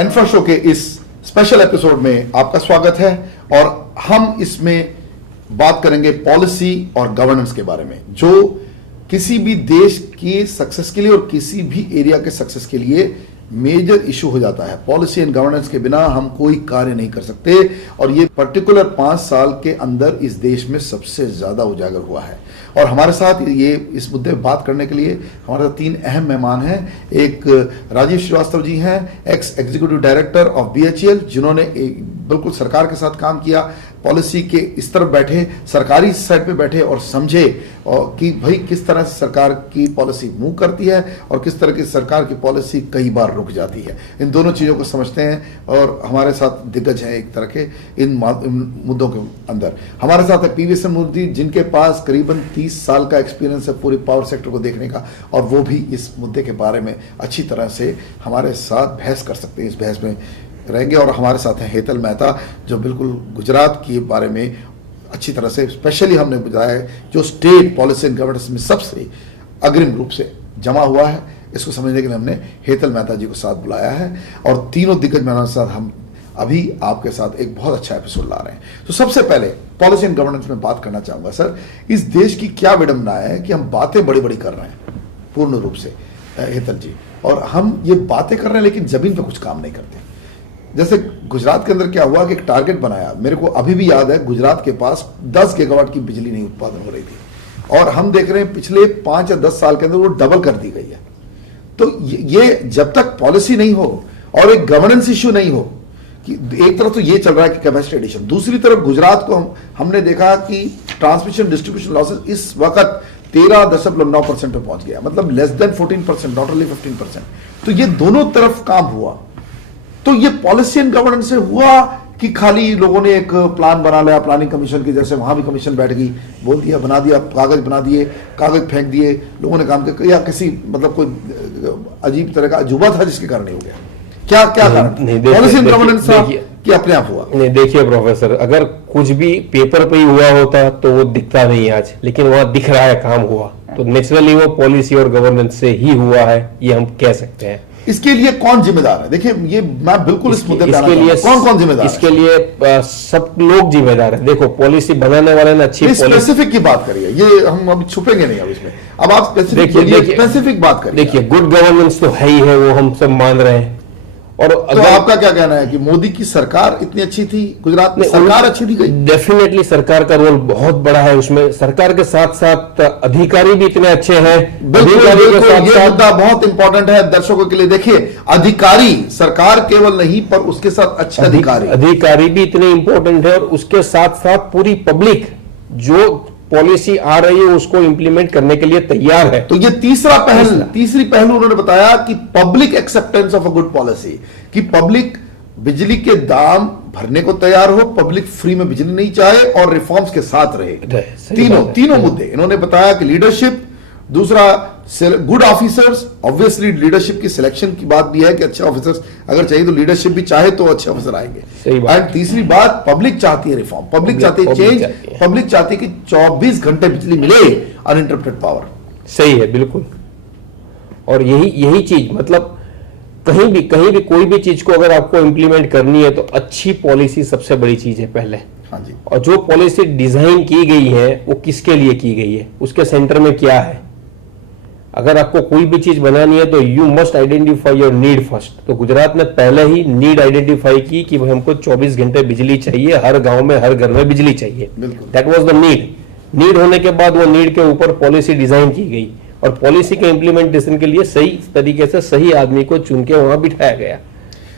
Info show के इस special episode में आपका स्वागत है और हम इसमें बात करेंगे पॉलिसी और गवर्नेंस के बारे में, जो किसी भी देश की सक्सेस के लिए और किसी भी एरिया के सक्सेस के लिए मेजर इशू हो जाता है। पॉलिसी एंड गवर्नेंस के बिना हम कोई कार्य नहीं कर सकते और ये पर्टिकुलर 5 साल के अंदर इस देश में सबसे ज्यादा उजागर हुआ है। और हमारे साथ ये इस मुद्दे पर बात करने के लिए हमारे साथ 3 अहम मेहमान हैं। एक राजीव श्रीवास्तव जी हैं, x executive director of BHEL, जिन्होंने बिल्कुल सरकार के साथ काम किया, पॉलिसी के इस तरफ बैठे, सरकारी साइड पे बैठे और समझे और कि भाई किस तरह से सरकार की पॉलिसी मूव करती है और किस तरह की सरकार की पॉलिसी कई बार रुक जाती है। इन दोनों चीज़ों को समझते हैं और हमारे साथ दिग्गज हैं एक तरह के इन मुद्दों के अंदर। हमारे साथ है PV मूर्ति, जिनके पास करीबन 30 साल का एक्सपीरियंस है पूरे पावर सेक्टर को देखने का, और वो भी इस मुद्दे के बारे में अच्छी तरह से हमारे साथ बहस कर सकते हैं, इस बहस में रहेंगे। और हमारे साथ हैं हेतल मेहता, जो बिल्कुल गुजरात के बारे में अच्छी तरह से स्पेशली हमने बताया है, जो स्टेट पॉलिसी एंड गवर्नेंस में सबसे अग्रिम रूप से जमा हुआ है। इसको समझने के लिए हमने हेतल मेहता जी को साथ बुलाया है और तीनों दिग्गज मेहमानों के साथ हम अभी आपके साथ एक बहुत अच्छा एपिसोड ला रहे हैं। तो सबसे पहले पॉलिसी एंड गवर्नेंस में बात करना चाहूंगा। सर, इस देश की क्या विडंबना है कि हम बातें बड़ी बड़ी कर रहे हैं पूर्ण रूप से, हेतल जी, और हम ये बातें कर रहे हैं लेकिन जमीन पे कुछ काम नहीं करते। जैसे गुजरात के अंदर क्या हुआ कि एक टारगेट बनाया, मेरे को अभी भी याद है, गुजरात के पास 10 गीगावाट की बिजली नहीं उत्पादन हो रही थी और हम देख रहे हैं पिछले 5 या 10 साल के अंदर वो डबल कर दी गई है। तो ये जब तक पॉलिसी नहीं हो और एक गवर्नेंस इश्यू नहीं हो, कि एक तरफ तो ये चल रहा है कि कैपेसिटी एडिशन, दूसरी तरफ गुजरात को हमने देखा कि ट्रांसमिशन डिस्ट्रीब्यूशन लॉसेस इस वक्त 13.9% पे पहुंच गया, मतलब लेस देन 14%, नॉट ओनली 15%। तो ये दोनों तरफ काम हुआ। तो ये पॉलिसी एंड गवर्नेंस से हुआ कि खाली लोगों ने एक प्लान बना लिया, प्लानिंग कमीशन की जैसे वहां भी कमीशन बैठ गई, बोल दिया, बना दिया, कागज बना दिए, कागज फेंक दिए, लोगों ने काम किया, या किसी मतलब कोई अजीब तरह का अजूबा था जिसके कारण नहीं हो गया? क्या क्या कारण? पॉलिसी एंड गवर्नेंस कि अपने आप हुआ? नहीं, देखिए प्रोफेसर, अगर कुछ भी पेपर पे ही हुआ होता तो वो दिखता नहीं आज, लेकिन वहां दिख रहा है काम हुआ, तो नेचुरली वो पॉलिसी और गवर्नेंस से ही हुआ है, ये हम कह सकते हैं। इसके लिए कौन जिम्मेदार है? देखिए, ये मैं बिल्कुल इस मुद्दे इसके लिए कौन जिम्मेदार है? इसके लिए सब लोग जिम्मेदार है। देखो, पॉलिसी बनाने वाले ने अच्छी स्पेसिफिक की बात करिए, ये हम अभी छुपेंगे नहीं अब इसमें। अब आप स्पेसिफिक बात करिए। देखिए, गुड गवर्नेंस तो है ही है, वो हम सब मान रहे हैं। और तो आपका क्या कहना है कि मोदी की सरकार इतनी अच्छी थी, गुजरात में सरकार अच्छी थी? डेफिनेटली सरकार का रोल बहुत बड़ा है उसमें। सरकार के साथ साथ अधिकारी भी इतने अच्छे हैं। अधिकारी के साथ ये मुद्दा बहुत इंपॉर्टेंट है दर्शकों के लिए। देखिए, अधिकारी, सरकार केवल नहीं पर उसके साथ अच्छे अधिकारी भी इतने इंपॉर्टेंट है, और उसके साथ साथ पूरी पब्लिक जो पॉलिसी आ रही है उसको इंप्लीमेंट करने के लिए तैयार है। तो ये तीसरी पहलू उन्होंने बताया कि public acceptance of a good policy, कि पब्लिक बिजली के दाम भरने को तैयार हो, पब्लिक फ्री में बिजली नहीं चाहे और रिफॉर्म्स के साथ रहे। तीनों मुद्दे इन्होंने बताया कि लीडरशिप, दूसरा गुड ऑफिसर्स, ऑब्वियसली लीडरशिप की सिलेक्शन की बात भी है कि अच्छे ऑफिसर्स अगर चाहिए तो लीडरशिप भी चाहे तो अच्छे ऑफिसर आएंगे। एंड तीसरी बात, पब्लिक चाहती है रिफॉर्म, पब्लिक चाहती है चेंज, पब्लिक चाहती है कि 24 घंटे बिजली मिले, अनइंटरप्टेड पावर। सही है, बिल्कुल। और यही चीज, मतलब कहीं भी कोई भी चीज को अगर आपको इंप्लीमेंट करनी है तो अच्छी पॉलिसी सबसे बड़ी चीज है पहले। हाँ जी। और जो पॉलिसी डिजाइन की गई है वो किसके लिए की गई है, उसके सेंटर में क्या है। अगर आपको कोई भी चीज बनानी है तो you must identify your need first. तो गुजरात ने पहले ही नीड आइडेंटिफाई की कि हमको 24 घंटे बिजली चाहिए, हर गांव में, हर घर में बिजली चाहिए। दैट वाज द नीड होने के बाद वो नीड के ऊपर पॉलिसी डिजाइन की गई और पॉलिसी के इंप्लीमेंटेशन के लिए सही तरीके से सही आदमी को चुन के वहां बिठाया गया,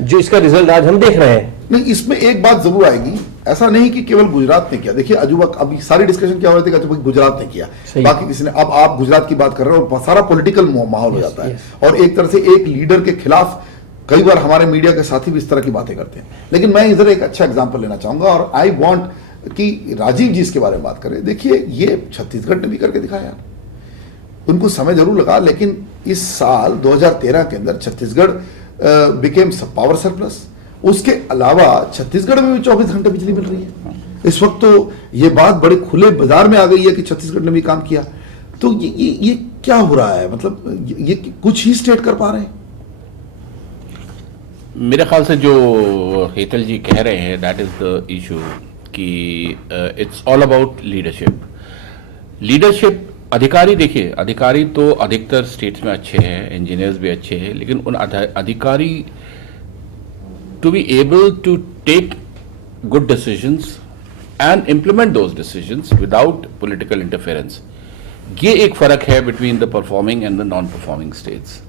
जो इसका रिजल्ट आज हम देख रहे हैं। नहीं, इसमें एक बात जरूर आएगी, ऐसा नहीं कि केवल गुजरात ने किया। देखिए, अजूबा अभी सारी डिस्कशन क्या हो रही थी, गुजरात ने किया, बाकी किसी ने। अब आप गुजरात की बात कर रहे हो और सारा पॉलिटिकल माहौल हो जाता है और एक तरह से एक लीडर के खिलाफ कई बार हमारे मीडिया के साथी भी इस तरह की बातें करते हैं। लेकिन मैं इधर एक अच्छा एग्जाम्पल लेना चाहूंगा और आई वॉन्ट कि राजीव जी इसके बारे में बात करें। देखिए, ये छत्तीसगढ़ ने भी करके दिखाया, उनको समय जरूर लगा, लेकिन इस साल 2013 के अंदर छत्तीसगढ़ बिकेम पावर सरप्लस। उसके अलावा छत्तीसगढ़ में भी 24 घंटे बिजली मिल रही है इस वक्त। तो ये बात बड़े खुले बाजार में आ गई है कि छत्तीसगढ़ ने भी काम किया। तो ये क्या हो रहा है? मतलब ये कुछ ही स्टेट कर पा रहे हैं। मेरे ख्याल से जो हेतल जी कह रहे हैं दैट इज द इशू कि it's all about leadership. Leadership, अधिकारी, देखिए अधिकारी तो अधिकतर स्टेट्स में अच्छे हैं, इंजीनियर्स भी अच्छे हैं, लेकिन उन अधिकारी to be able to take good decisions and implement those decisions without political interference, ये एक फर्क है between the performing and the non performing states.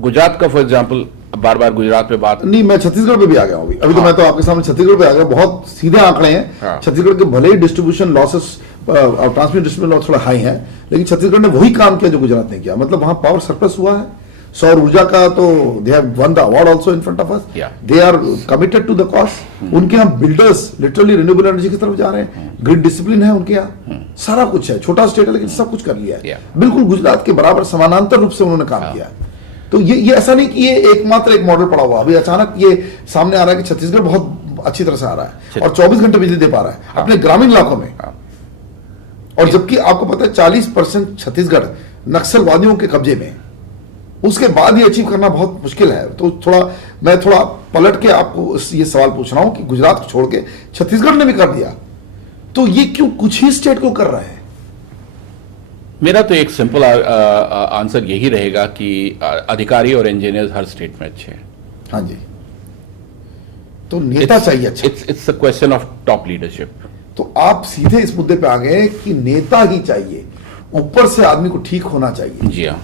Gujarat का फॉर एग्जाम्पल, बार बार गुजरात पे बात नहीं, मैं छत्तीसगढ़ पे भी आ गया हूँ अभी तो हाँ। मैं तो आपके सामने छत्तीसगढ़ पे आ गया। बहुत सीधे आंकड़े हैं। हाँ। छत्तीसगढ़ के भले ही डिस्ट्रीब्यूशन लॉसेस और ट्रांसमिशन डिस्ट्रीब्यूशन लॉस थोड़ा हाई है, लेकिन छत्तीसगढ़ ने वही काम किया जो गुजरात ने किया। मतलब वहां पावर सरप्लस हुआ है। सौर ऊर्जा का तो they have won the award also in front of us. Yeah. They are committed to the cost. उनके यहाँ बिल्डर्स लिटरली रिन्यूएबल एनर्जी की तरफ जा रहे हैं। ग्रिड डिसिप्लिन है उनके यहाँ, सारा कुछ है। छोटा स्टेट है लेकिन सब कुछ कर लिया है। Yeah. बिल्कुल गुजरात के बराबर समानांतर रूप से उन्होंने काम किया है। तो ये ऐसा नहीं कि ये एकमात्र एक मॉडल पड़ा हुआ, अभी अचानक ये सामने आ रहा है कि छत्तीसगढ़ बहुत अच्छी तरह से आ रहा है और 24 घंटे बिजली दे पा रहा है अपने ग्रामीण इलाकों में। और जबकि आपको पता है 40% छत्तीसगढ़ नक्सलवादियों के कब्जे में, उसके बाद ये अचीव करना बहुत मुश्किल है। तो मैं थोड़ा पलट के आपको ये सवाल पूछ रहा हूं कि गुजरात को छोड़ के छत्तीसगढ़ ने भी कर दिया, तो ये क्यों कुछ ही स्टेट को कर रहा है? मेरा तो एक सिंपल आंसर यही रहेगा कि अधिकारी और इंजीनियर्स हर स्टेट में अच्छे हैं। हाँ जी, तो नेता चाहिए अच्छा। It's a question of top leadership. तो आप सीधे इस मुद्दे पे आ गए कि नेता ही चाहिए, ऊपर से आदमी को ठीक होना चाहिए। जी हाँ,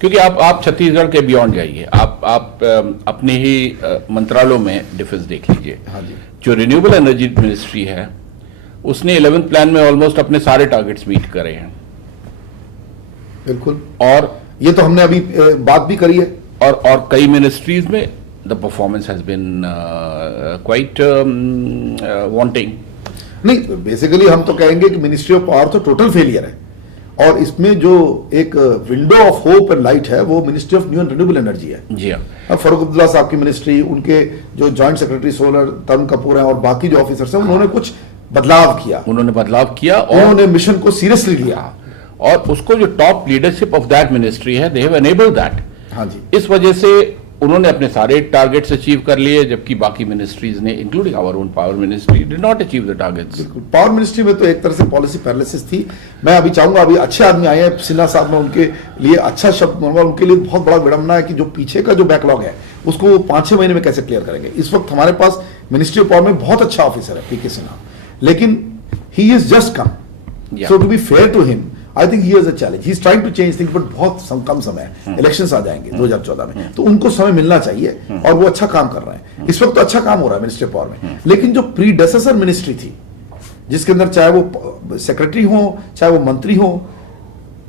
क्योंकि आप छत्तीसगढ़ के बियॉन्ड जाइए, आप अपने ही मंत्रालयों में डिफरेंस देख लीजिए। हाँ जी। जो रिन्यूएबल एनर्जी मिनिस्ट्री है उसने 11th प्लान में ऑलमोस्ट अपने सारे टारगेट्स मीट करे हैं। बिल्कुल, और ये तो हमने अभी बात भी करी है। और कई मिनिस्ट्रीज में the performance has been quite wanting. नहीं, बेसिकली हम तो कहेंगे कि मिनिस्ट्री ऑफ पावर तो टोटल फेलियर है, और इसमें जो एक window of hope and light है वो ministry of new and renewable energy है। जी हाँ। अब फारूक अब्दुल्ला साहब की मिनिस्ट्री, उनके जो joint secretary solar Tarun Kapoor हैं और बाकी जो ऑफिसर्स हैं, उन्होंने कुछ बदलाव किया। उन्होंने बदलाव किया और उन्होंने मिशन को सीरियसली लिया। और उसको जो top leadership of that ministry है, दे हैव एनेबल्ड दैट। हाँ जी। इस वजह से उन्होंने अपने सारे टारगेट्स अचीव कर लिए, जबकि बाकी मिनिस्ट्रीज ने, including our own power ministry, did not achieve the targets. Power ministry में तो एक तरह से पॉलिसी पैरालिसिस थी। मैं अभी चाहूंगा, अभी अच्छे आदमी आए हैं सिन्हा साहब, में उनके लिए अच्छा शब्द बोलूंगा। उनके लिए बहुत बड़ा विडंबना है कि जो पीछे का जो बैकलॉग है उसको 5-6 महीने में कैसे क्लियर करेंगे। इस वक्त हमारे पास मिनिस्ट्री ऑफ पावर में बहुत अच्छा ऑफिसर है पीके सिन्हा, लेकिन he is just come, so to be fair to him I think he has a challenge. He is trying to change things, but बहुत कम समय है। इलेक्शंस आ जाएंगे 2014 में, तो उनको समय मिलना चाहिए और वो अच्छा काम कर रहे हैं। इस वक्त तो अच्छा काम हो रहा है मिनिस्ट्री ऑफ पावर में, लेकिन जो प्रीडेसेसर मिनिस्ट्री थी, जिसके अंदर चाहे वो सेक्रेटरी हो चाहे वो मंत्री हो,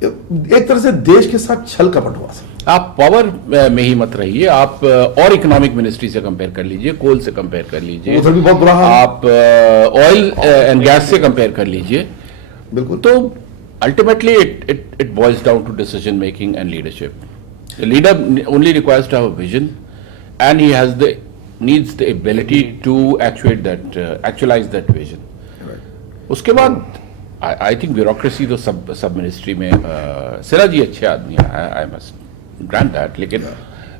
एक तरह से देश के साथ छल कपट हुआ। आप पावर में ही मत रहिए, आप और इकोनॉमिक मिनिस्ट्री से कंपेयर कर लीजिए, कोल से कंपेयर कर लीजिए, उधर भी बहुत बुरा हाल है। आप ऑयल एंड गैस से कंपेयर कर लीजिए। बिल्कुल। तो ultimately it boils down to decision making and leadership. The leader only requires to have a vision, and he needs the ability to actualize that vision. उसके बाद I think bureaucracy तो सब ministry में सिन्हा जी अच्छे आदमी हैं, I must grant that, लेकिन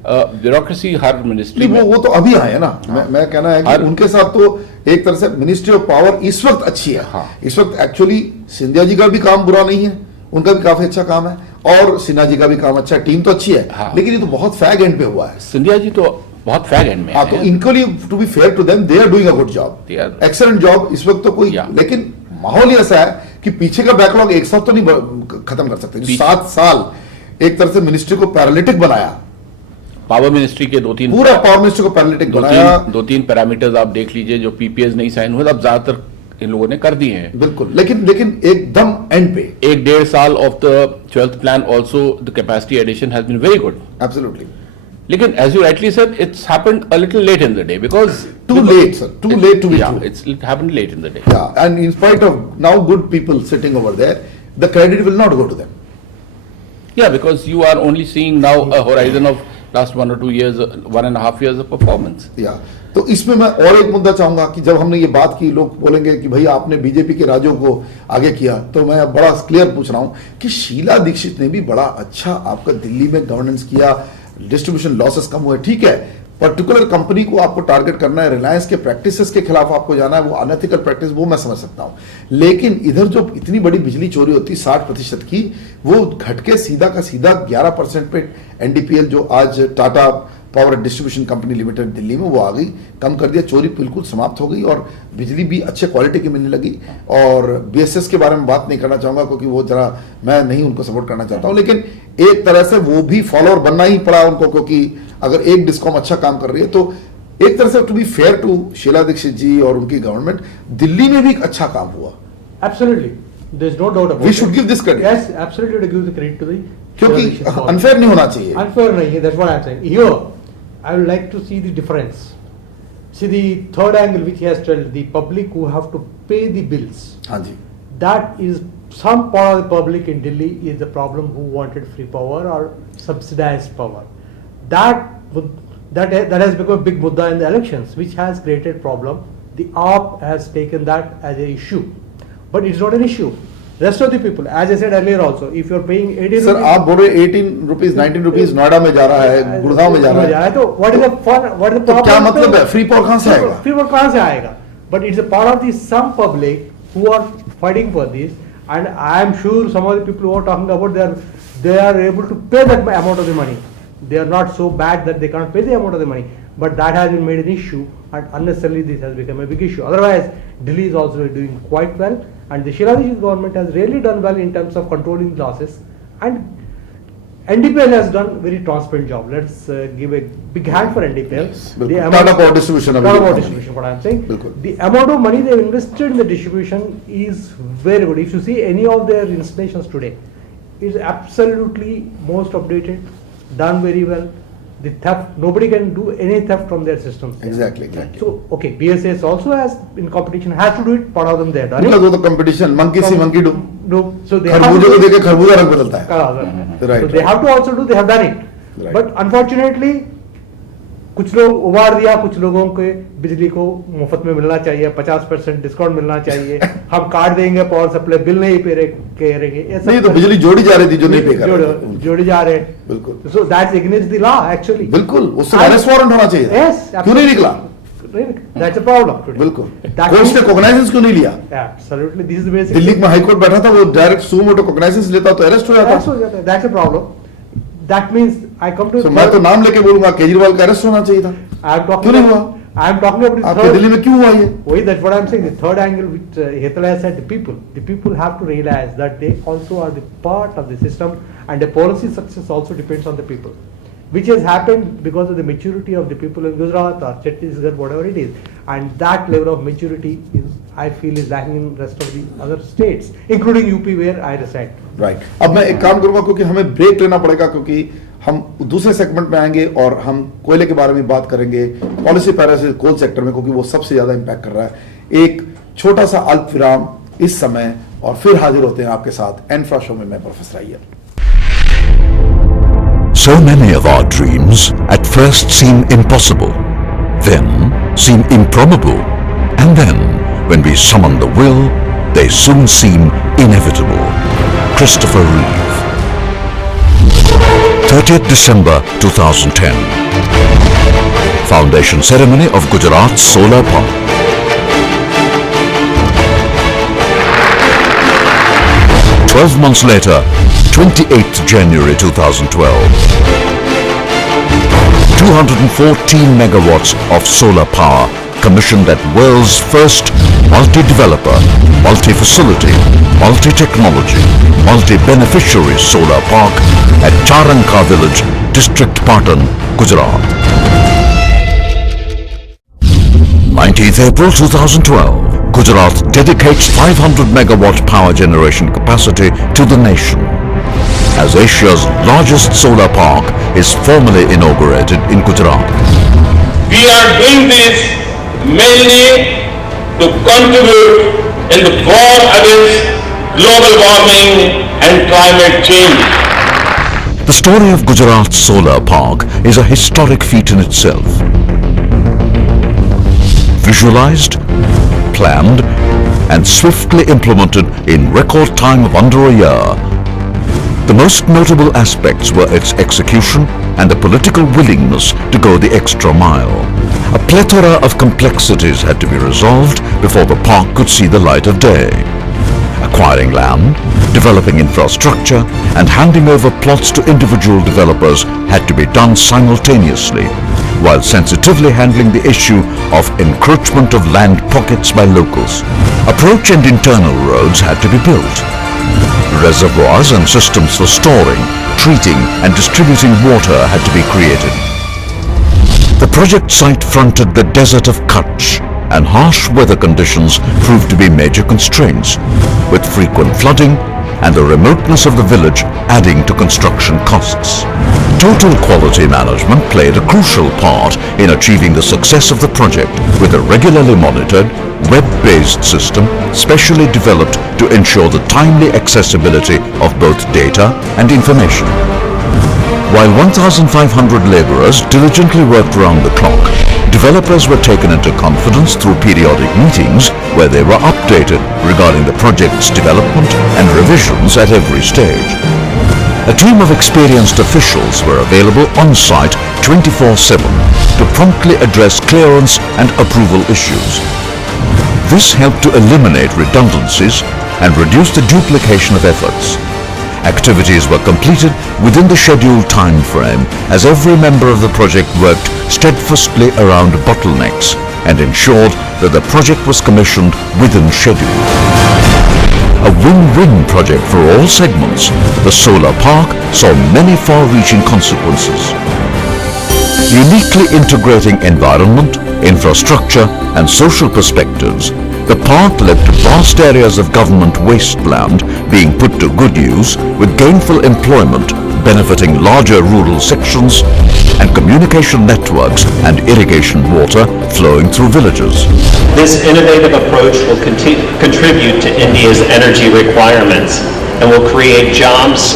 bureaucracy हर ministry में वो तो अभी आए हैं ना। मैं कहना है कि उनके साथ तो एक तरह से मिनिस्ट्री ऑफ पावर इस वक्त अच्छी है। हाँ। इस वक्त एक्चुअली सिंधिया जी का भी काम बुरा नहीं है, उनका भी काफी अच्छा काम है, और सिन्हा जी का भी काम अच्छा है, टीम तो अच्छी है। हाँ। लेकिन ये तो बहुत फैग एंड पे हुआ है। सिंधिया जी तो बहुत फैग एंड में हाँ, तो इनको लिए to be fair to them, they are doing a good job, They are- excellent job. इस वक्त तो कोई, लेकिन माहौल ही ऐसा है कि पीछे का बैकलॉग एक साथ तो नहीं खत्म कर सकते। जो 7 साल एक तरह से मिनिस्ट्री को पैरालिटिक बनाया, पावर मिनिस्ट्री के पूरा पावर मिनिस्ट्री को पैरालिटिक बनाया। दो तीन पैरामीटर्स आप देख लीजिए, जो पीपीएस नहीं साइन हुए, अब ज्यादातर इन लोगों ने कर दिए हैं। बिल्कुल, लेकिन एकदम एंड पे 1.5 साल of the 12th plan also the capacity addition has been very good. Absolutely. लेकिन as you rightly said, it's happened a little late in the day, because Too late, sir. Too late to be true. It happened late in the day. Yeah, and in spite of now good people sitting over there, the credit will not go to them. Yeah, because you are only seeing now a horizon of last 1 or 2 years, 1.5 years of performance. Yeah. तो इसमें मैं और एक मुद्दा चाहूंगा कि जब हमने ये बात की, लोग बोलेंगे कि भाई आपने बीजेपी के राज्यों को आगे किया, तो मैं बड़ा क्लियर पूछ रहा हूं कि शीला दीक्षित ने भी बड़ा अच्छा आपका दिल्ली में गवर्नेंस किया, डिस्ट्रीब्यूशन लॉसेस कम हुए, ठीक है, पर्टिकुलर कंपनी को आपको टारगेट करना है, रिलायंस के प्रैक्टिसेस के खिलाफ आपको जाना है, वो अनएथिकल प्रैक्टिस, वो मैं समझ सकता हूं। लेकिन इधर जो इतनी बड़ी बिजली चोरी होती है 60% की, वो घट के सीधा का सीधा 11% पे एनडीपीएल जो आज Tata power distribution company limited Delhi में वो आ गई, कम कर दिया, चोरी बिल्कुल समाप्त हो गई और बिजली भी अच्छे क्वालिटी की मिलने लगी। और बीएसएस के बारे में बात नहीं करना चाहूंगा क्योंकि वो जरा मैं नहीं उनको सपोर्ट करना चाहता हूं, लेकिन एक तरह से वो भी फॉलोअर बनना ही पड़ा उनको, क्योंकि अगर एक डिस्कॉम अच्छा काम कर रही है तो एक तरह से to be fair to Sheila Dikshit ji और उनकी गवर्नमेंट, दिल्ली में भी एक अच्छा काम हुआ। Absolutely, there is no doubt about We it. should give this credit. Yes, absolutely to give the credit to the क्योंकि Sheila Dikshit government. अनफेयर नहीं होना चाहिए। Unfair nahi hai, that's what I'm saying. Here, I would like to see the difference. See the third angle which he has told, the public who have to pay the bills. हाँ जी, That is some part of the public in Delhi is the problem who wanted free power or subsidized power. That has become a big mudda in the elections, which has created problem. The AAP has taken that as a issue, but it's not an issue. Rest of the people, as I said earlier also, if you're paying 18 sir आप बोल रहे 18 rupees 19 rupees Noida में जा रहा है, गुड़गांव में जा रहा है, तो what is the fun, what is the तो problem? क्या मतलब है, फ्री पावर कहां से आएगा? Free power कहाँ से आएगा? But it's a part of the some public who are fighting for this, and I am sure some of the people who are talking about they are able to pay that amount of the money. They are not so bad that they can't pay the amount of the money, but that has been made an issue, and unnecessarily this has become a big issue. Otherwise, Delhi is also doing quite well, and the Sheila Dikshit government has really done well in terms of controlling losses, and NDPL has done very transparent job. Let's give a big hand for NDPL. बिल्कुल, Tata power distribution Tata Power distribution, what I am saying. बिल्कुल। The amount of money they have invested in the distribution is very good. If you see any of their installations today, it's absolutely most updated, done very well. The theft, nobody can do any theft from their systems. Exactly. So, okay, BSS also has, in competition, has to do it, part of them they have done Because it. वो तो competition monkey C monkey do, No, so they have खरबूजे को to, देखे खरबूजा रंग बदलता है। so Right. they have to also do, they have done it. Right. But unfortunately, कुछ लोग उबार दिया, कुछ लोगों के बिजली को मुफ्त में मिलना चाहिए, 50% डिस्काउंट मिलना चाहिए, हम काट देंगे, पावर सप्लाई बिल नहीं पे करेंगे, नहीं तो बिजली जोड़ी जा रही थी जो नहीं पे कर रहे थे। जोड़ी जा रहे हैं। बिल्कुल। So that's against the law actually. बिल्कुल, उससे अरेस्ट वारंट होना चाहिए। Yes, क्यों नहीं निकला? That's a problem today. बिल्कुल। That कोर्ट means- ने कोग्नाइजेंस क्यों नहीं लिया? Absolutely, this is the basic. Delhi में हाई कोर्ट बैठा था, वो डायरेक्ट सू मोटो कोग्नाइजेंस लेता तो अरेस्ट हो That's जाता। what- That's a problem. That means I come to. तो मैं तो नाम लेके बोलूंगा, केजरीवाल का अरेस्ट होना चाहिए था। I'm talking. क्यों नहीं about- हुआ? I am talking about the आपके third. दिल्ली में क्यों हुआ ये? Wait, that's what I'm saying. The third angle which Hetal has said, the people have to realize that they also are the part of the system, and the policy success also depends on the people, which has happened because of the maturity of the people in Gujarat or Chhattisgarh, whatever it is, and that level of maturity is, I feel, is lacking in rest of the other states, including UP where I reside. Right. अब मैं एक काम करूंगा क्योंकि हमें break लेना पड़ेगा, क्योंकि हम दूसरे सेगमेंट में आएंगे और हम कोयले के बारे में बात करेंगे, पॉलिसी पैरासिस कोल सेक्टर में, क्योंकि वो सबसे ज्यादा इंपैक्ट कर रहा है। एक छोटा सा अल्प विराम इस समय और फिर हाजिर होते हैं आपके साथ एनफ्रा शो में। मैं professor Iyer. So many of our dreams at first seem impossible, then seem improbable, and then, when we summon the will, they soon seem inevitable. Christopher Reeve. 30th December 2010. Foundation ceremony of Gujarat Solar Park. Twelve months later, 28th January 2012. 214 megawatts of solar power commissioned at world's first multi-developer, multi-facility, multi-technology, multi-beneficiary solar park at Charanka Village, District Patan, Gujarat. 19th April 2012, Gujarat dedicates 500 megawatt power generation capacity to the nation, as Asia's largest solar park is formally inaugurated in Gujarat. We are doing this mainly to contribute in the war against global warming and climate change. The story of Gujarat Solar Park is a historic feat in itself. Visualized, planned, and swiftly implemented in record time of under a year. The most notable aspects were its execution, and the political willingness to go the extra mile. A plethora of complexities had to be resolved before the park could see the light of day. Acquiring land, developing infrastructure, and handing over plots to individual developers had to be done simultaneously, while sensitively handling the issue of encroachment of land pockets by locals. Approach and internal roads had to be built. Reservoirs and systems for storing, treating, and distributing water had to be created. The project site fronted the desert of Kutch, and harsh weather conditions proved to be major constraints, with frequent flooding and the remoteness of the village adding to construction costs. Total quality management played a crucial part in achieving the success of the project, with a regularly monitored, web-based system specially developed to ensure the timely accessibility of both data and information. While 1,500 laborers diligently worked round the clock, developers were taken into confidence through periodic meetings where they were updated regarding the project's development and revisions at every stage. A team of experienced officials were available on-site 24/7 to promptly address clearance and approval issues. This helped to eliminate redundancies and reduce the duplication of efforts. Activities were completed within the scheduled time frame as every member of the project worked steadfastly around bottlenecks and ensured that the project was commissioned within schedule. A win-win project for all segments, the solar park saw many far-reaching consequences. Uniquely integrating environment, infrastructure, and social perspectives, the park led to vast areas of government wasteland being put to good use, with gainful employment benefiting larger rural sections and communication networks and irrigation water flowing through villages. This innovative approach will contribute to India's energy requirements and will create jobs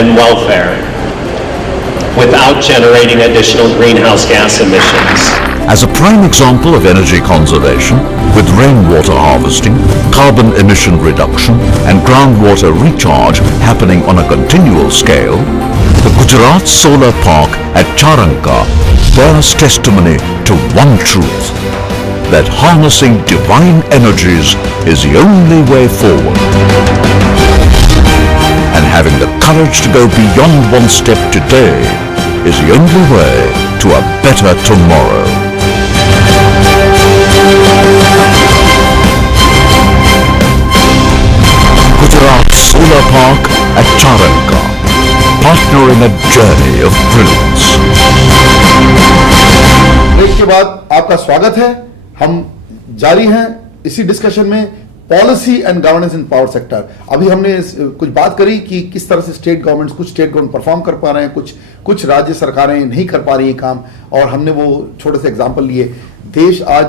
and welfare without generating additional greenhouse gas emissions. As a prime example of energy conservation, with rainwater harvesting, carbon emission reduction, and groundwater recharge happening on a continual scale, the Gujarat Solar Park at Charanka bears testimony to one truth: that harnessing divine energies is the only way forward. And having the courage to go beyond one step today is the only way to a better tomorrow. Gujarat Solar Park at Charanka, partnering a journey of brilliance. Break के बाद आपका स्वागत है। हम जारी हैं इसी discussion में policy and governance in power sector. अभी हमने कुछ बात करी कि किस तरह से कुछ स्टेट गवर्नमेंट परफॉर्म कर पा रहे हैं, कुछ राज्य सरकारें नहीं कर पा रही हैं काम, और हमने वो छोटे से एग्जांपल लिए। देश आज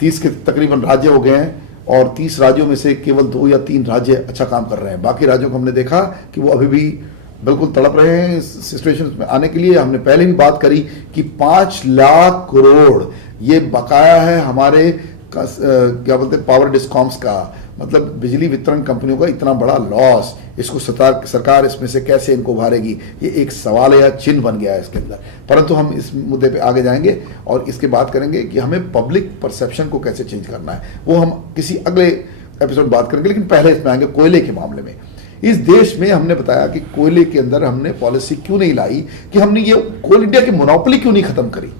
30 के तकरीबन राज्य हो गए हैं और 30 राज्यों में से केवल 2 या 3 राज्य अच्छा काम कर रहे हैं। बाकी राज्यों को हमने देखा कि वो अभी भी बिल्कुल तड़प रहे हैं इस सिचुएशन में आने के लिए। हमने पहले भी बात करी कि 5 लाख करोड़ ये बकाया है हमारे क्या बोलते हैं पावर डिस्कॉम्स का, मतलब बिजली वितरण कंपनियों का इतना बड़ा लॉस, इसको सरकार इसमें से कैसे इनको उभारेगी, ये एक सवाल या चिन्ह बन गया है इसके अंदर। परंतु हम इस मुद्दे पे आगे जाएंगे और इसके बात करेंगे कि हमें पब्लिक परसेप्शन को कैसे चेंज करना है, वो हम किसी अगले एपिसोड बात करेंगे। लेकिन पहले इसमें आएंगे कोयले के मामले में। इस देश में हमने बताया कि कोयले के अंदर हमने पॉलिसी क्यों नहीं लाई, कि हमने ये कोल इंडिया की मोनोपोली क्यों नहीं खत्म करी।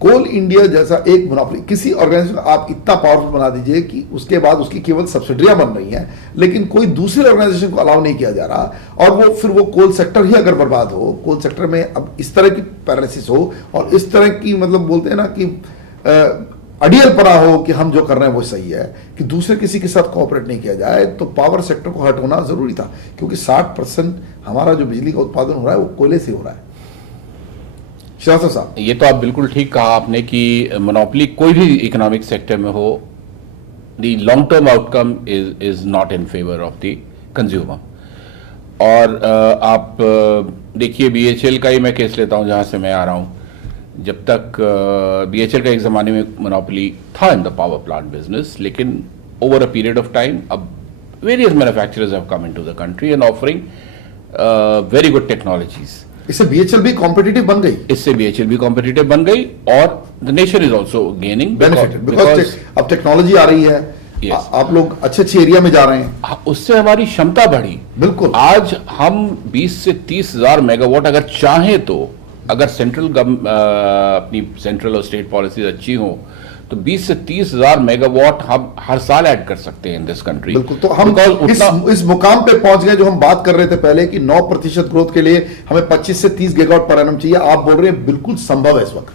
कोल इंडिया जैसा एक मोनोपोली किसी ऑर्गेनाइजेशन को आप इतना पावरफुल बना दीजिए कि उसके बाद उसकी केवल सब्सिडियां बन रही हैं, लेकिन कोई दूसरे ऑर्गेनाइजेशन को अलाउ नहीं किया जा रहा, और वो फिर वो कोल सेक्टर ही अगर बर्बाद हो, कोल सेक्टर में अब इस तरह की पैरालिसिस हो और इस तरह की मतलब बोलते हैं ना कि अडियल पना हो कि हम जो कर रहे हैं वो सही है, कि दूसरे किसी के साथ कोऑपरेट नहीं किया जाए, तो पावर सेक्टर को हट होना जरूरी था, क्योंकि 60% हमारा जो बिजली का उत्पादन हो रहा है वो कोयले से हो रहा है। श्रीवास्तव साहब, ये तो आप बिल्कुल ठीक कहा आपने कि मोनोपोली कोई भी इकोनॉमिक सेक्टर में हो, the long term outcome is not in favour of the consumer. और आप देखिए बीएचएल का ही मैं केस लेता हूं जहां से मैं आ रहा हूं। जब तक बीएचएल का एक ज़माने में मोनोपोली था in the power plant business, लेकिन over a period of time अब various manufacturers have come into the country and offering very good technologies. इससे बीएचएल भी कॉम्पिटिटिव बन गई, इससे बीएचएल भी कॉम्पिटिटिव बन गई और the nation is also gaining benefited because अब टेक्नोलॉजी आ रही है। Yes. आप लोग अच्छे अच्छे एरिया में जा रहे हैं, उससे हमारी क्षमता बढ़ी। बिल्कुल। आज हम 20 से 30 हजार मेगावाट अगर चाहें तो, अगर अपनी सेंट्रल और स्टेट पॉलिसीज अच्छी हो तो 20 से 30 हजार मेगावाट हम हर साल ऐड कर सकते हैं इन दिस कंट्री। बिल्कुल। तो हम इस मुकाम पे पहुंच गए जो हम बात कर रहे थे पहले कि 9% ग्रोथ के लिए हमें 25 से 30 गीगावाट पर एनम चाहिए। आप बोल रहे हैं बिल्कुल संभव है, इस वक्त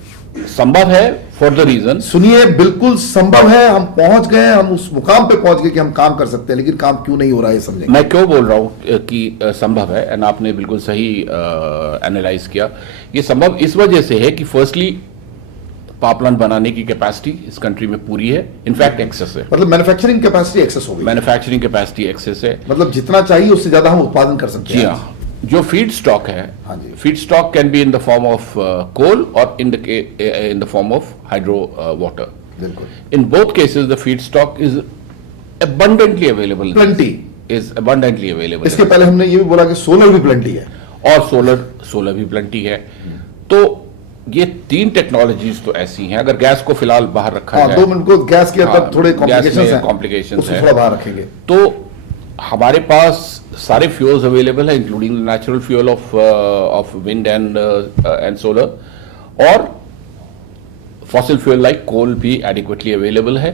संभव है फॉर द रीजन, सुनिए, बिल्कुल संभव है। हम पहुंच गए, हम उस मुकाम पे पहुंच गए कि हम काम कर सकते हैं, लेकिन काम क्यों नहीं हो रहा है समझेंगे। मैं क्यों बोल रहा हूं कि संभव है, एंड आपने बिल्कुल सही एनालाइज किया। ये संभव इस वजह से है कि फर्स्टली पावर प्लांट बनाने की कैपेसिटी इस कंट्री में पूरी है, इनफैक्ट एक्सेस है। मतलब मैन्युफैक्चरिंग कैपेसिटी एक्सेस हो गई, मैन्युफैक्चरिंग कैपेसिटी एक्सेस है, मतलब जितना चाहिए उससे ज्यादा हम उत्पादन कर सकते हैं। जी हाँ। जो फीड स्टॉक है, हाँ जी। Feed stock can be in the form of coal or in the form of hydro water. बिल्कुल। In both cases the feed stock is abundantly available, Plenty. is abundantly available। इसके पहले हमने ये भी बोला कि सोलर भी प्लेंटी है, और सोलर भी प्लेंटी है। तो ये 3 टेक्नोलॉजीज तो ऐसी हैं, अगर गैस को फिलहाल बाहर रखा हाँ, जाए, 2 मिनट को गैस के अंदर हाँ, थोड़े गैस कॉम्प्लिकेशंस में हैं, complications उसको हैं। थोड़ा बाहर रखेंगे। तो हमारे पास सारे फ्यूल्स अवेलेबल है, including natural fuel of wind and solar, और फॉसिल फ्यूल लाइक कोल भी एडिक्वेटली अवेलेबल है।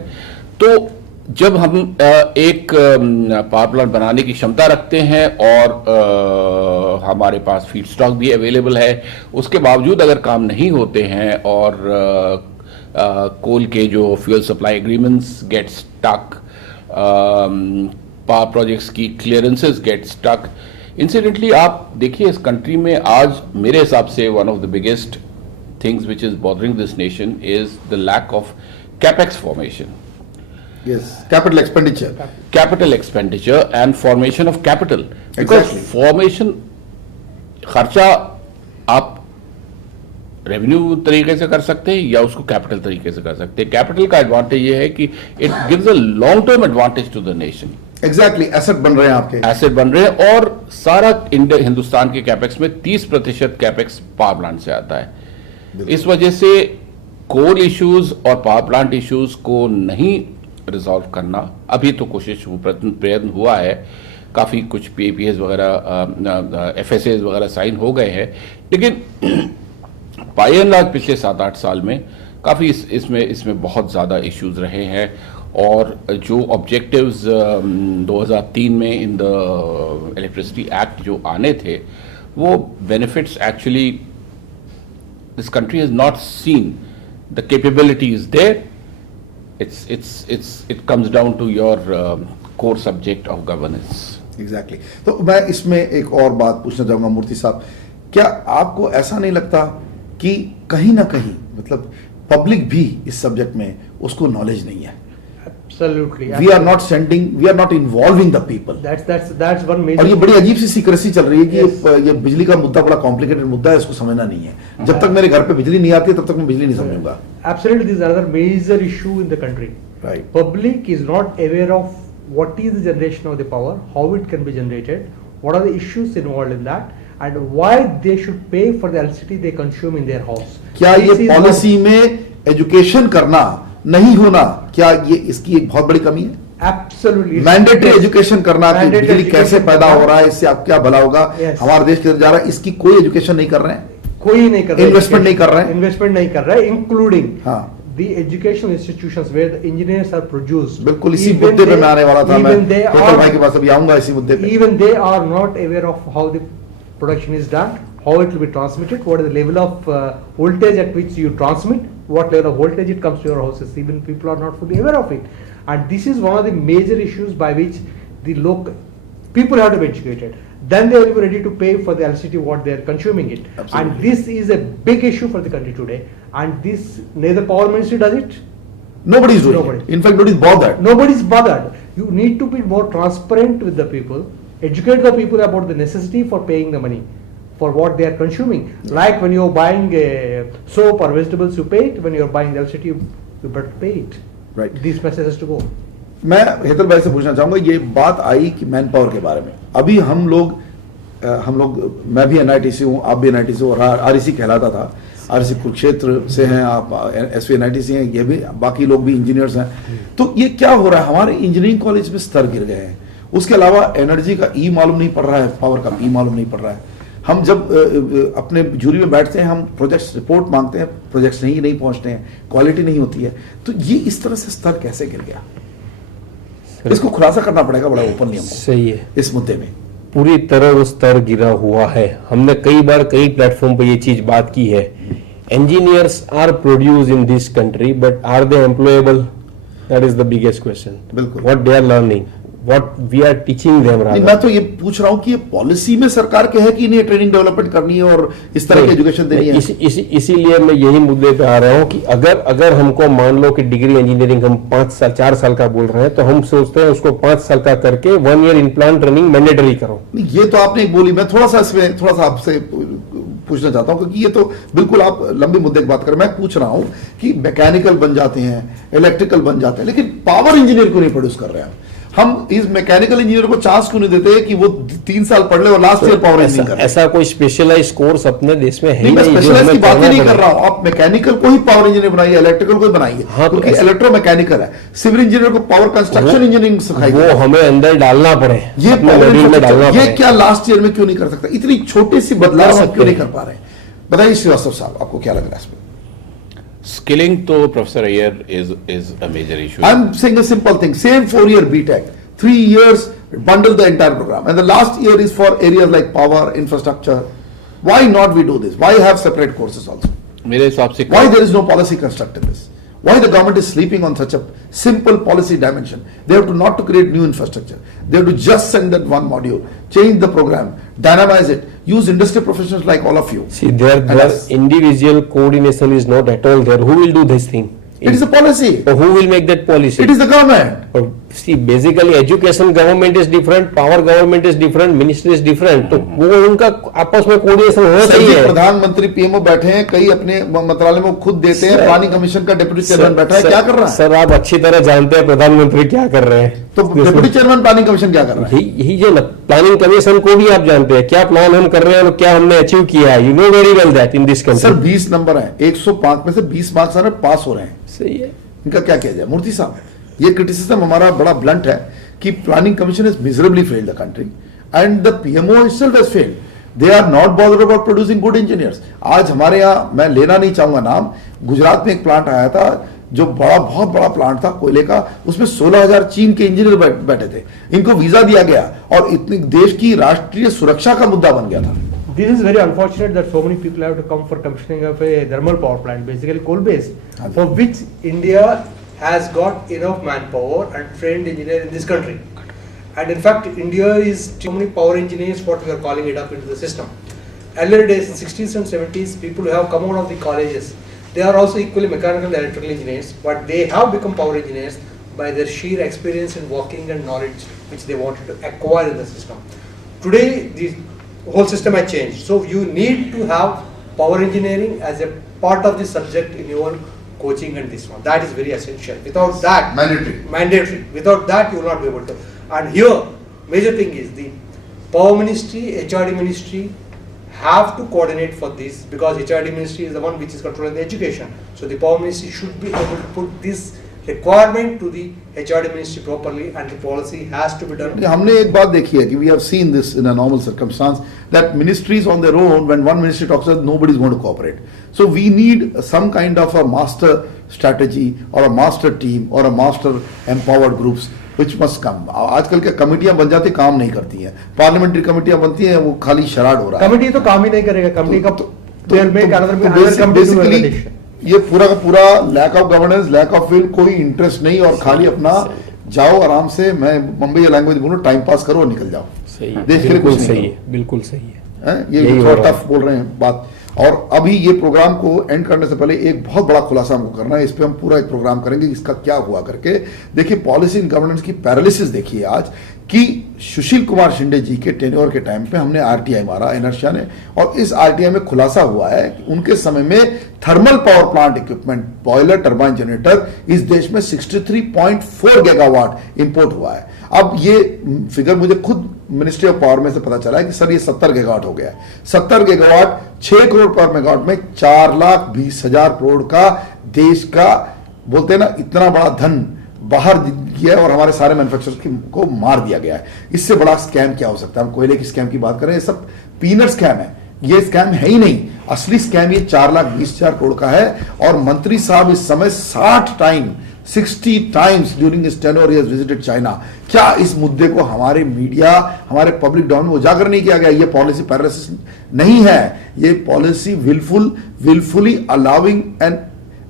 तो जब हम एक पावर प्लांट बनाने की क्षमता रखते हैं और हमारे पास फीड स्टॉक भी अवेलेबल है, उसके बावजूद अगर काम नहीं होते हैं और कोल के जो fuel supply agreements get stuck, power projects की क्लियरेंसेस गेट स्टक। इंसिडेंटली आप देखिए इस कंट्री में आज मेरे हिसाब से one of the biggest things which is bothering this nation is the lack of capex formation. Yes, capital expenditure. Capital expenditure and formation of capital. Because Exactly. formation खर्चा आप रेवेन्यू तरीके से कर सकते हैं या उसको कैपिटल तरीके से कर सकते हैं। कैपिटल का एडवांटेज ये है कि it gives a long term advantage to the nation. Exactly, asset बन रहे हैं आपके। एसेट बन रहे हैं और सारा हिंदुस्तान के कैपेक्स में 30% कैपेक्स पावर प्लांट से आता है। इस वजह से कोल इश्यूज और पावर प्लांट इश्यूज को नहीं रिजॉल्व करना, अभी तो कोशिश प्रयत्न हुआ है, काफ़ी कुछ पीपीएस वगैरह एफएसएस वगैरह साइन हो गए हैं, लेकिन बाय एंड लार्ज पिछले 7-8 साल में काफ़ी इसमें बहुत ज़्यादा इश्यूज रहे हैं। और जो ऑब्जेक्टिव्स 2003 में इन द इलेक्ट्रिसिटी एक्ट जो आने थे, वो benefits actually this country has not seen the capabilities there. It comes down to your core subject of governance. Exactly. तो मैं इसमें एक और बात पूछना चाहूंगा मूर्ति साहब, क्या आपको ऐसा नहीं लगता कि कहीं ना कहीं मतलब पब्लिक भी इस सब्जेक्ट में उसको नॉलेज नहीं है? Absolutely. We are not involving the people. That's one major. और ये बड़ी अजीब सी सीक्रेसी चल रही है कि Yes. ये बिजली का मुद्दा बड़ा कॉम्प्लिकेटेड मुद्दा है, इसको समझना नहीं है। जब तक मेरे घर पे बिजली नहीं आती तब तक मैं बिजली नहीं समझूंगा। Absolutely, this is another major issue in the country. Right. Public is not aware of what is the generation of the power, how it can be generated, what are the issues involved in that, and why they should pay for the electricity they consume in their house. क्या This ये is policy में education करना नहीं होना, क्या ये इसकी एक बहुत बड़ी कमी है? Absolutely. मैंडेटरी एजुकेशन करना कि Mandatory बिजली कैसे education पैदा करना। हो रहा है, इससे आप क्या भला होगा, Yes. हमारे देश किधर जा रहा है, इसकी कोई एजुकेशन नहीं कर रहे हैं, कोई नहीं कर रहा है, Investment नहीं कर रहा है। इन्वेस्टमेंट नहीं कर रहा है, इंक्लूडिंग हाँ। the educational institutions where the engineers are produced. बिल्कुल इसी Even मुद्दे पे they- मैं आने वाला था। मैं even they हेतल भाई के are पास अभी आऊंगा इसी मुद्दे पे। even they are not aware of how the production is done, how it will be transmitted, what is the level of voltage at which you transmit, what level of voltage it comes to your houses. Even people are not fully aware of it, and this is one of the major issues by which the local people have to be educated. Then they will be ready to pay for the electricity what they are consuming it. Absolutely. And this is a big issue for the country today. And this neither power ministry does it. Nobody is doing Nobody. it. In fact, nobody is bothered. Nobody is bothered. You need to be more transparent with the people, educate the people about the necessity for paying the money for what they are consuming. Like when you are buying soap or vegetables, you pay it. When you are buying electricity, you better pay it. Right. This message has to go. मैं हेतल भाई से पूछना चाहूंगा, ये बात आई कि man power के बारे में, अभी हम लोग हम लोग, मैं भी NITC हूँ, आप भी NITC हो, और REC कहलाता था, REC कुरुक्षेत्र से हैं आप, SV NITC हैं, ये भी, बाकी लोग भी इंजीनियर्स हैं। तो ये क्या हो रहा है, हमारे इंजीनियरिंग कॉलेज में स्तर गिर गए हैं। उसके अलावा एनर्जी का ई मालूम नहीं पड़ रहा है, पावर का पी मालूम नहीं पड़ रहा है। हम जब अपने जूरी में बैठते हैं, हम प्रोजेक्ट्स रिपोर्ट मांगते हैं, प्रोजेक्ट्स नहीं पहुंचते हैं, क्वालिटी नहीं होती है। तो ये इस तरह से स्तर कैसे गिर गया, इसको खुलासा करना पड़ेगा बड़ा ओपनली हमको। सही है, इस मुद्दे में पूरी तरह वो स्तर गिरा हुआ है। हमने कई बार कई प्लेटफॉर्म पे ये चीज बात की है। Engineers are produce in this country, but are they employable? That is the biggest question. बिल्कुल। What they are learning, what we are teaching them. मैं तो ये पूछ रहा हूँ कि ये पॉलिसी में सरकार के है कि नहीं ट्रेनिंग डेवलपमेंट करनी है और इस तरह की एजुकेशन देनी है। इसीलिए मैं यही मुद्दे पे आ रहा हूँ कि अगर हमको मान लो कि डिग्री इंजीनियरिंग हम 4 साल का बोल रहे हैं, तो हम सोचते हैं उसको 5 साल का करके 1 year in plant training mandatory करो। ये तो आपने एक बोली, मैं थोड़ा सा आपसे पूछना चाहता हूं, क्योंकि ये तो बिल्कुल आप लंबे मुद्दे की बात कर, मैं पूछ रहा हूं कि मैकेनिकल बन जाते हैं, इलेक्ट्रिकल बन जाते हैं, लेकिन पावर इंजीनियर को नहीं प्रोड्यूस कर रहे हैं। हम इस मैकेनिकल इंजीनियर को चांस क्यों नहीं देते कि वो 3 साल पढ़ ले और लास्ट ईयर पावर इंजीनियर करे? ऐसा कोई स्पेशलाइज कोर्स अपने देश में है नहीं, मैं स्पेशलाइज की बात नहीं कर रहा हूं। आप मैकेनिकल को ही पावर इंजीनियर बनाइए, इलेक्ट्रिकल को ही बनाइए, क्योंकि इलेक्ट्रो मैकेनिकल है। सिविल इंजीनियर को पावर कंस्ट्रक्शन इंजीनियरिंग सिखाई, वो हमें अंदर डालना पड़े, ये क्या लास्ट ईयर में क्यों नहीं कर सकता? इतनी छोटी सी बदलाव आप क्यों नहीं कर पा रहे? बताइए श्रीवास्तव साहब, आपको क्या लग रहा है इसमें? स्किलिंग तो professor Iyer is a major issue. I am saying a simple thing, same 4-year BTech, 3 years bundle the entire program, and the last year is for areas like power, infrastructure. Why not we do this? Why have separate courses also? मेरे हिसाब से Why there is no policy construct in this? Why the government is sleeping on such a simple policy dimension? They have to not to create new infrastructure. They have to just send that one module, change the program, dynamize it, use industry professionals like all of you. See, their individual coordination is not at all there. Who will do this thing? It is a policy. So who will make that policy? It is the government. See, basically education government is different, power government is different, ministry is different. तो वो उनका आपस में coordination होना चाहिए। प्रधानमंत्री PMO बैठे हैं, कई अपने मंत्रालय में खुद देते हैं, प्लानिंग कमीशन का डिप्टी चेयरमैन बैठा है, क्या कर रहा है? सर आप अच्छी तरह जानते हैं प्रधानमंत्री क्या कर रहे हैं, तो डिप्टी चेयरमैन प्लानिंग कमीशन क्या कर रहा है? यही जो प्लानिंग कमीशन को भी आप जानते हैं क्या प्लान हम कर रहे हैं और क्या हमने अचीव किया है। You know very well that in this country. Sir 20 number है, 105 में से 20 मार्क्स आ रहे, पास हो रहे हैं। सही है, इनका क्या किया जाए? मूर्ति साहब, ये क्रिटिसिज्म हमारा बड़ा ब्लंट है कि planning commission is miserably failed the country and the PMO itself has failed. They are not bothered about producing good engineers. आज हमारे यहाँ, मैं लेना नहीं चाहूंगा नाम, गुजरात में एक प्लांट आया था जो बहुत बड़ा प्लांट था कोयले का, उसमें 16,000 चीन के इंजीनियर बैठे थे। इनको वीजा दिया गया और इतनी देश की राष्ट्रीय सुरक्षा का मुद्दा बन गया था। This is very unfortunate that so many people have to come for commissioning of a thermal power plant, basically coal-based, for which India has got enough manpower and trained engineers in this country. And in fact, India is so many power engineers, what we are calling it up into the system. Earlier days, in 60s and 70s, people who have come out of the colleges, they are also equally mechanical and electrical engineers, but they have become power engineers by their sheer experience in working and knowledge which they wanted to acquire in the system. Today, the whole system has changed. So you need to have power engineering as a part of the subject in your coaching and this one. That is very essential. Without that, mandatory. Without that, you will not be able to. And here, major thing is the Power Ministry, HRD Ministry have to coordinate for this, because HRD Ministry is the one which is controlling the education. So the Power Ministry should be able to put this requirement to the HRD Ministry properly, and the policy has to be done. हमने एक बात देखी है कि we have seen this in a normal circumstance that ministries on their own, when one ministry talks, nobody is going to cooperate. So we need some kind of a master strategy or a master team or a master empowered groups which must come. आजकल के कमेटियां बन जाती, काम नहीं करती हैं। Parliamentary कमेटियां बनती हैं, वो खाली शराड हो रहा है। कमेटी तो काम ही नहीं करेगा, कमेटी का बेसिकली ये पूरा का पूरा lack of governance, lack of will, कोई इंटरेस्ट नहीं, और खाली अपना जाओ आराम से, मैं मुंबई लैंग्वेज बोलूं, टाइम पास करो और निकल जाओ। सही, बिल्कुल सही है, बिल्कुल सही है। ये थोड़ा टफ बोल रहे हैं बात। और अभी ये प्रोग्राम को एंड करने से पहले एक बहुत बड़ा खुलासा हमको करना है, इस पे हम पूरा एक प्रोग्राम करेंगे, इसका क्या हुआ करके। देखिए, पॉलिसी इन गवर्नेंस की पैरालिसिस देखिए आज, कि सुशील कुमार शिंदे जी के टेन्योर के टाइम पे हमने आरटीआई मारा इनर्शिया ने, और इस आरटीआई में खुलासा हुआ है कि उनके समय में thermal power plant equipment, boiler, turbine generator इस देश में 63.4 गीगावाट इंपोर्ट हुआ है। अब ये फिगर मुझे खुद मिनिस्ट्री ऑफ पावर में से पता चला है कि सर ये 70 गीगावाट हो गया है। 70 गीगावाट 6 करोड़ पर मेगावाट में 4,20,000 करोड़ का देश का, बोलते हैं ना, इतना बड़ा धन बाहर गया और हमारे सारे मैन्युफैक्चरर्स को मार दिया गया है। इससे बड़ा स्कैम क्या हो सकता है? हम कोयले की स्कैम की बात करें, ये सब पीनट स्कैम है, ये स्कैम है ही नहीं। असली स्कैम ये 4,20,000 करोड़ का है। और मंत्री साहब इस समय 60 times during his tenure he has visited China. क्या इस मुद्दे को हमारे मीडिया, हमारे पब्लिक डाउन में उजागर नहीं किया गया? ये पॉलिसी पैरालिसिस नहीं है, ये policy wilfully allowing and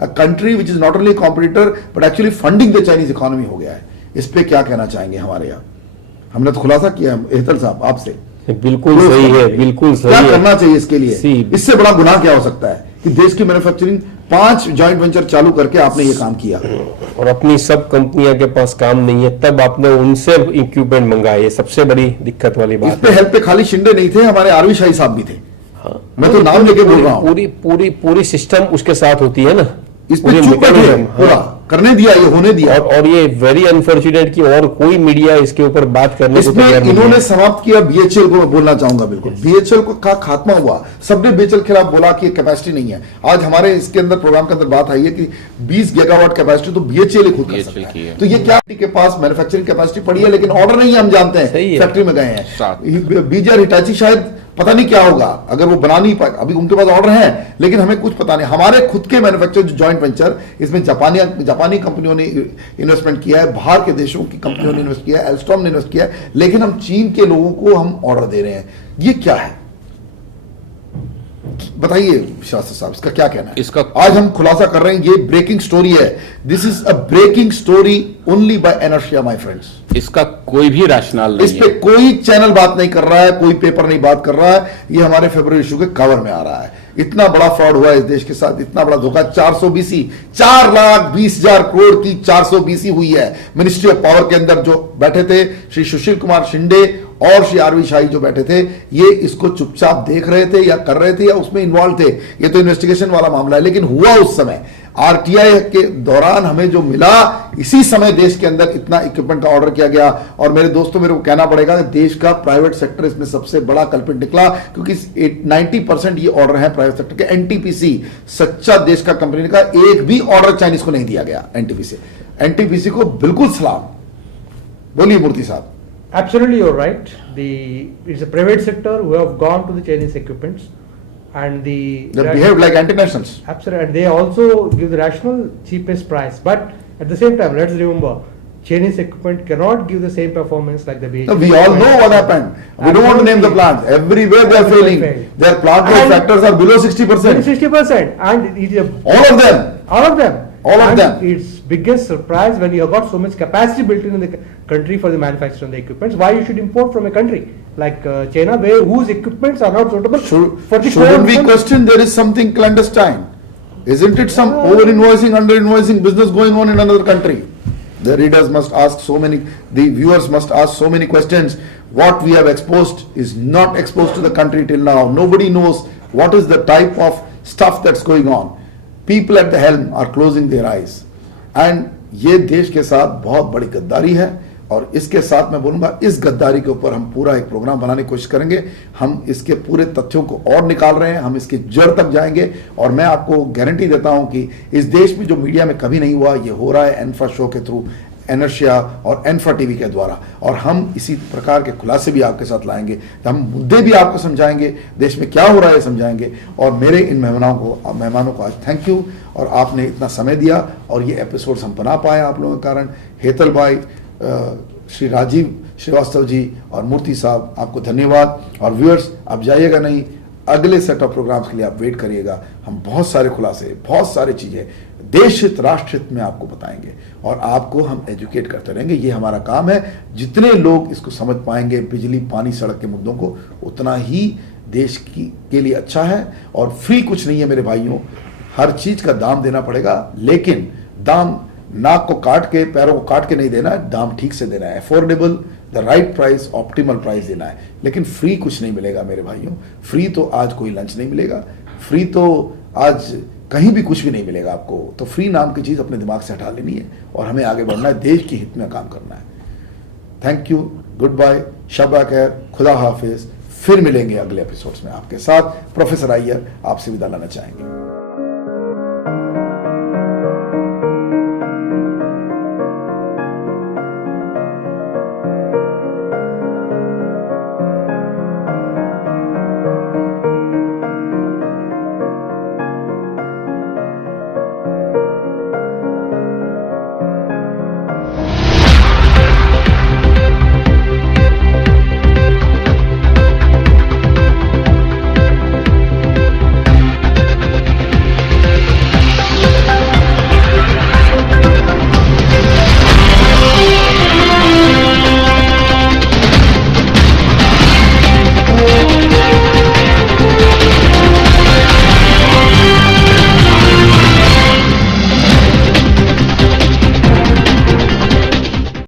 a country which is not only a competitor but actually funding the Chinese economy हो गया है। इस पे क्या कहना चाहेंगे हमारे यहाँ? हमने तो खुलासा किया हेतल साहब आपसे। बिल्कुल सही है, बिल्कुल सही क्या है। करना चाहिए इसके लिए? इससे बड़ा गुनाह क्या हो सकता है कि देश की मैन्युफैक्चरिंग 5 जॉइंट वेंचर चालू करके आपने ये काम किया और अपनी सब कंपनियां के पास काम नहीं है, तब आपने उनसे इक्विपमेंट मंगाए। ये सबसे बड़ी दिक्कत वाली इस बात पे है। हेल्प पे खाली शिंदे नहीं थे, हमारे आरवी शाही साहब भी थे। हाँ। मैं तो नाम लेके बोल रहा हूँ। पूरी सिस्टम उसके साथ होती है ना, इस पे पूरे चुप बैठे, mechanism, पूरा करने दिया, ये होने दिया। और ये वेरी अनफॉर्चुनेट कि और कोई मीडिया इसके ऊपर बात करने को इसमें तैयार नहीं इन्होंने है। समाप्त किया बीएचएल को। मैं बोलना चाहूंगा बिल्कुल, बीएचएल को का खात्मा हुआ। सबने बीएचएल के खिलाफ बोला कि कैपेसिटी नहीं है। आज हमारे इसके अंदर प्रोग्राम के अंदर बात आई है कि 20 गीगावाट कैपेसिटी तो बीएचएल ही खुद कर सकता है। तो ये क्या के पास मैन्युफैक्चरिंग कैपेसिटी पड़ी है लेकिन ऑर्डर नहीं है, हम जानते हैं, फैक्ट्री में गए हैं। बीजर हिटाची शायद पता नहीं क्या होगा अगर वो बना नहीं पाए, अभी उनके पास ऑर्डर है लेकिन हमें कुछ पता नहीं। हमारे खुद के मैन्युफैक्चर जो जॉइंट वेंचर, इसमें जापानी कंपनियों ने इन्वेस्टमेंट किया है, बाहर के देशों की कंपनियों ने इन्वेस्ट किया है, एल्स्टॉम ने इन्वेस्ट किया है, लेकिन हम चीन के लोगों को हम ऑर्डर दे रहे हैं। ये क्या है बताइए शास्त्री साहब, इसका क्या कहना है? इसका आज हम खुलासा कर रहे हैं, ये ब्रेकिंग स्टोरी है। This is a breaking story only by inertia my friends. इसका कोई भी रैशनल नहीं इस पे कोई चैनल बात नहीं कर रहा है, कोई पेपर नहीं बात कर रहा है। ये हमारे फरवरी इशू के कवर में आ रहा है। इतना बड़ा फ्रॉड हुआ है इस देश के साथ, इतना बड़ा धोखा। 420 4,20,000 करोड़ की 420 हुई है। मिनिस्ट्री ऑफ पावर के अंदर जो बैठे थे श्री सुशील कुमार शिंदे और श्री आरवी शाही जो बैठे थे, ये इसको चुपचाप देख रहे थे या कर रहे थे या उसमें इन्वॉल्व थे। ये तो इन्वेस्टिगेशन वाला मामला है, लेकिन हुआ उस समय आरटीआई के दौरान हमें जो मिला, इसी समय देश के अंदर इतना इक्विपमेंट का ऑर्डर किया गया। और मेरे दोस्तों, मेरे को कहना पड़ेगा कि देश का प्राइवेट सेक्टर इसमें सबसे बड़ा कल्पित निकला, क्योंकि 90% ये ऑर्डर है प्राइवेट सेक्टर के। एनटीपीसी सच्चा देश का कंपनी का, एक भी ऑर्डर चाइनीज को नहीं दिया गया। एनटीपीसी को बिल्कुल सलाम। बोलिए मूर्ति साहब। Absolutely, you're right. It's a private sector who have gone to the Chinese equipments, and They behaved like anti-nationals. absolutely, and they also give the rational cheapest price. But at the same time, let's remember, Chinese equipment cannot give the same performance like the BHP. So we all know what happened. We don't want to name the plants. Everywhere they are failing. Their plant load factors are below 60%. 60%, and it is All of them. all of them. All of And them. It's biggest surprise when you have got so much capacity built in the country for the manufacture of the equipments. Why you should import from a country like China, whose equipments are not suitable for the Shouldn't we core- question there is something clandestine? Isn't it some over-invoicing, under-invoicing business going on in another country? The readers must ask so many, the viewers must ask so many questions. What we have exposed is not exposed to the country till now. Nobody knows what is the type of stuff that's going on. People at the helm are closing their eyes. And ये देश के साथ बहुत बड़ी गद्दारी है। और इसके साथ मैं बोलूंगा, इस गद्दारी के ऊपर हम पूरा एक प्रोग्राम बनाने की कोशिश करेंगे। हम इसके पूरे तथ्यों को और निकाल रहे हैं, हम इसकी जड़ तक जाएंगे। और मैं आपको गारंटी देता हूं कि इस देश में जो मीडिया में कभी नहीं हुआ, ये हो रहा है एनफा शो के थ्रू, एनर्शिया और एनफा टीवी के द्वारा। और हम इसी प्रकार के खुलासे भी आपके साथ लाएंगे, हम मुद्दे भी आपको समझाएंगे, देश में क्या हो रहा है समझाएंगे। और मेरे इन मेहमानों को आज थैंक यू, और आपने इतना समय दिया और ये एपिसोड्स हम बना पाए आप लोगों के कारण। हेतल भाई, श्री राजीव श्रीवास्तव जी और मूर्ति साहब, आपको धन्यवाद। और व्यूअर्स, आप जाइएगा नहीं, अगले सेट ऑफ प्रोग्राम्स के लिए आप वेट करिएगा। हम बहुत सारे खुलासे, बहुत सारी चीजें देश हित राष्ट्र हित में आपको बताएंगे और आपको हम एजुकेट करते रहेंगे। ये हमारा काम है। जितने लोग इसको समझ पाएंगे, बिजली, पानी, सड़क के मुद्दों को, उतना ही देश के लिए अच्छा है। और फ्री कुछ नहीं है मेरे भाइयों, हर चीज का दाम देना पड़ेगा, लेकिन दाम नाक को काट के, पैरों को काट के नहीं देना है, दाम ठीक से देना है। Affordable, the right price, optimal price देना है। लेकिन फ्री कुछ नहीं मिलेगा मेरे भाइयों, फ्री तो आज कोई लंच नहीं मिलेगा, फ्री तो आज कहीं भी कुछ भी नहीं मिलेगा आपको। तो फ्री नाम की चीज अपने दिमाग से हटा लेनी है और हमें आगे बढ़ना है, देश के हित में काम करना है। Thank you, good bye, Shaba खैर, खुदा हाफिज। फिर मिलेंगे अगले एपिसोड्स में आपके साथ। प्रोफेसर अय्यर आपसे विदा लेना चाहेंगे।